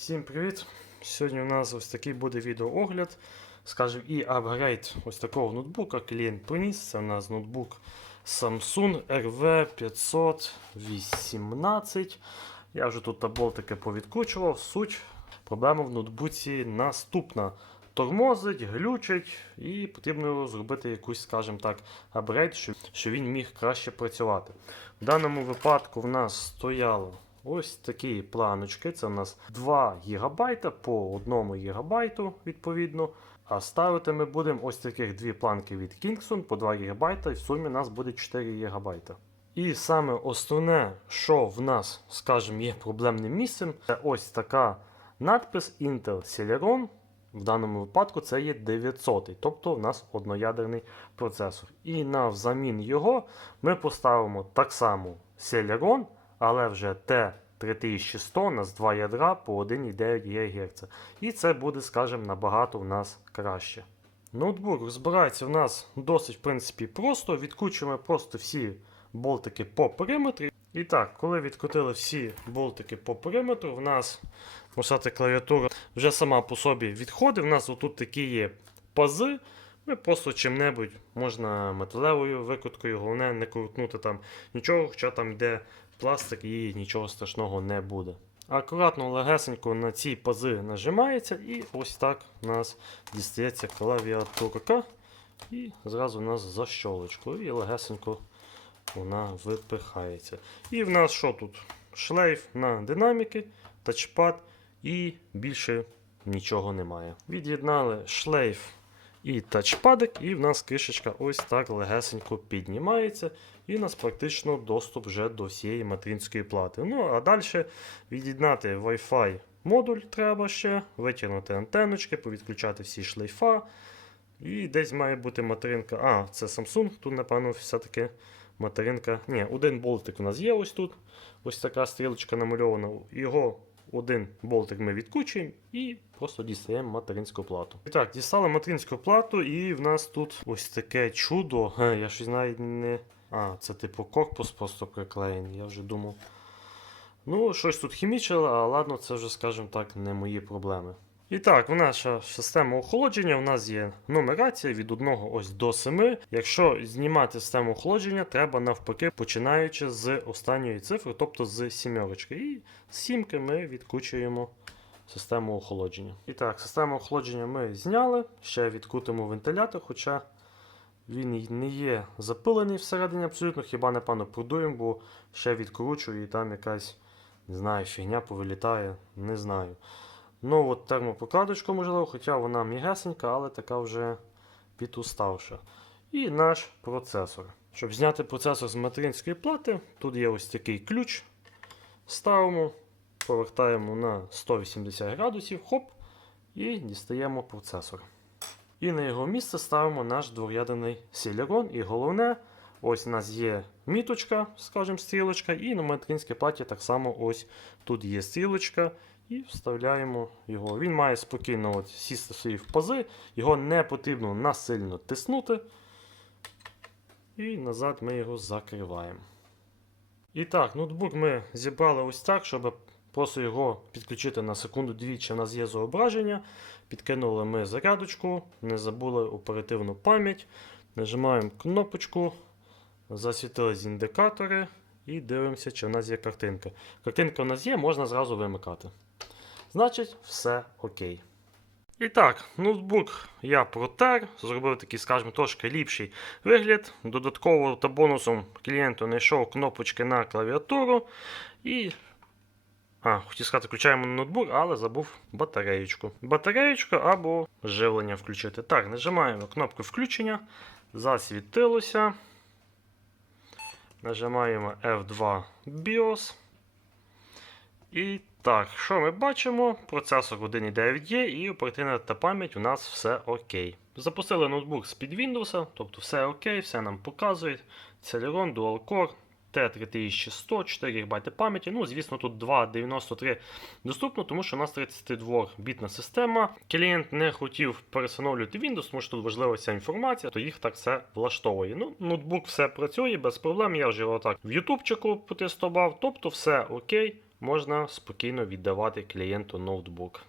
Всім привіт! Сьогодні у нас ось такий буде відеоогляд. Скажем, і апгрейд ось такого ноутбука. Клієнт приніс. Це у нас ноутбук Samsung RV518. Я вже тут болтики повідкручував. Суть проблема в ноутбуці наступна. Тормозить, глючить, і потрібно зробити якусь, скажімо так, апгрейд, щоб він міг краще працювати. В даному випадку в нас стояло ось такі планочки. Це у нас 2 ГБ по 1 ГБ відповідно. А ставити ми будемо ось таких дві планки від Kingston по 2 ГБ, і в сумі у нас буде 4 ГБ. І саме основне, що в нас, скажімо, є проблемним місцем, це ось така надпис Intel Celeron. В даному випадку це є 900, тобто в нас одноядерний процесор. І на взамін його ми поставимо так само Celeron, але вже T3100 на з 2 ядра по 1,9 ГГц. І це буде, скажімо, набагато в нас краще. Ноутбук розбирається в нас досить в принципі просто. Відкручуємо просто всі болтики по периметрі. І так, коли відкрутили всі болтики по периметру, в нас сказати, клавіатура вже сама по собі відходить. У нас отут такі є пази. Ми просто чим-небудь можна металевою викруткою, головне не крутнути там нічого, хоча там йде пластик і нічого страшного не буде. Акуратно, легесенько на ці пази нажимається, і ось так у нас дістається клавіатурка. І зразу у нас за щолочкою, і легесенько вона випихається. І в нас що тут? Шлейф на динаміки, тачпад і більше нічого немає. Від'єднали шлейф і тачпадик, і в нас кришечка ось так легесенько піднімається. І у нас практично доступ вже до всієї материнської плати. Ну, а далі від'єднати Wi-Fi модуль треба ще, витягнути антенночки, повідключати всі шлейфа. І десь має бути материнка. А, це Samsung. Тут, напевно, все-таки материнка. Ні, один болтик у нас є ось тут. Ось така стрілочка намальована. Його один болтик ми відкучуємо і просто дістаємо материнську плату. І так, дістали материнську плату, і в нас тут ось таке чудо. Я щось навіть не. А, це типу корпус просто приклеєний, я вже думав. Ну, щось тут хімічило, а ладно, це вже, скажімо так, не мої проблеми. І так, в наша система охолодження у нас є нумерація від 1 ось до 7. Якщо знімати систему охолодження, треба навпаки, починаючи з останньої цифри, тобто з сімерочки. І з сімки ми відкручуємо систему охолодження. І так, систему охолодження ми зняли, ще відкрутимо вентилятор, хоча він не є запилений всередині абсолютно, хіба напевно продуємо, бо ще відкручую і там якась, не знаю, фігня повилітає, не знаю. Ну, от термопрокладочку, можливо, хоча вона м'ягесенька, але така вже підуставша. І наш процесор. Щоб зняти процесор з материнської плати, тут є ось такий ключ. Ставимо, повертаємо на 180 градусів, хоп, і дістаємо процесор. І на його місце ставимо наш двоядерний Celeron. І головне, ось у нас є міточка, скажімо, стрілочка, і на материнській платі так само ось тут є стрілочка. І вставляємо його. Він має спокійно от сісти собі в пази, його не потрібно насильно тиснути. І назад ми його закриваємо. І так, ноутбук ми зібрали ось так, щоб просто його підключити на секунду-дві, чи в нас є зображення. Підкинули ми зарядочку, не забули оперативну пам'ять. Нажимаємо кнопочку, засвітились індикатори і дивимося, чи в нас є картинка. Картинка у нас є, можна зразу вимикати. Значить, все окей. І так, ноутбук я протер, зробив такий, скажімо, трошки ліпший вигляд. Додатково та бонусом клієнту знайшов кнопочки на клавіатуру. І. А, хотів сказати, включаємо ноутбук, але забув батареєчку. Батареєчку або живлення включити. Так, нажимаємо кнопку включення. Засвітилося. Нажимаємо F2 BIOS. І так, що ми бачимо? Процесор 1.9 є і оперативна та пам'ять у нас все окей. Запустили ноутбук з-під Windows, тобто все окей, все нам показує. Celeron Dual Core T3100, 4 ГБ пам'яті. Ну, звісно, тут 2.93 доступно, тому що у нас 32-бітна система. Клієнт не хотів перестановлювати Windows, тому що тут важлива ця інформація, то їх так все влаштовує. Ну, Ноутбук все працює без проблем. Я вже його так в ютубчику потестував, тобто все окей можна спокійно віддавати клієнту ноутбук.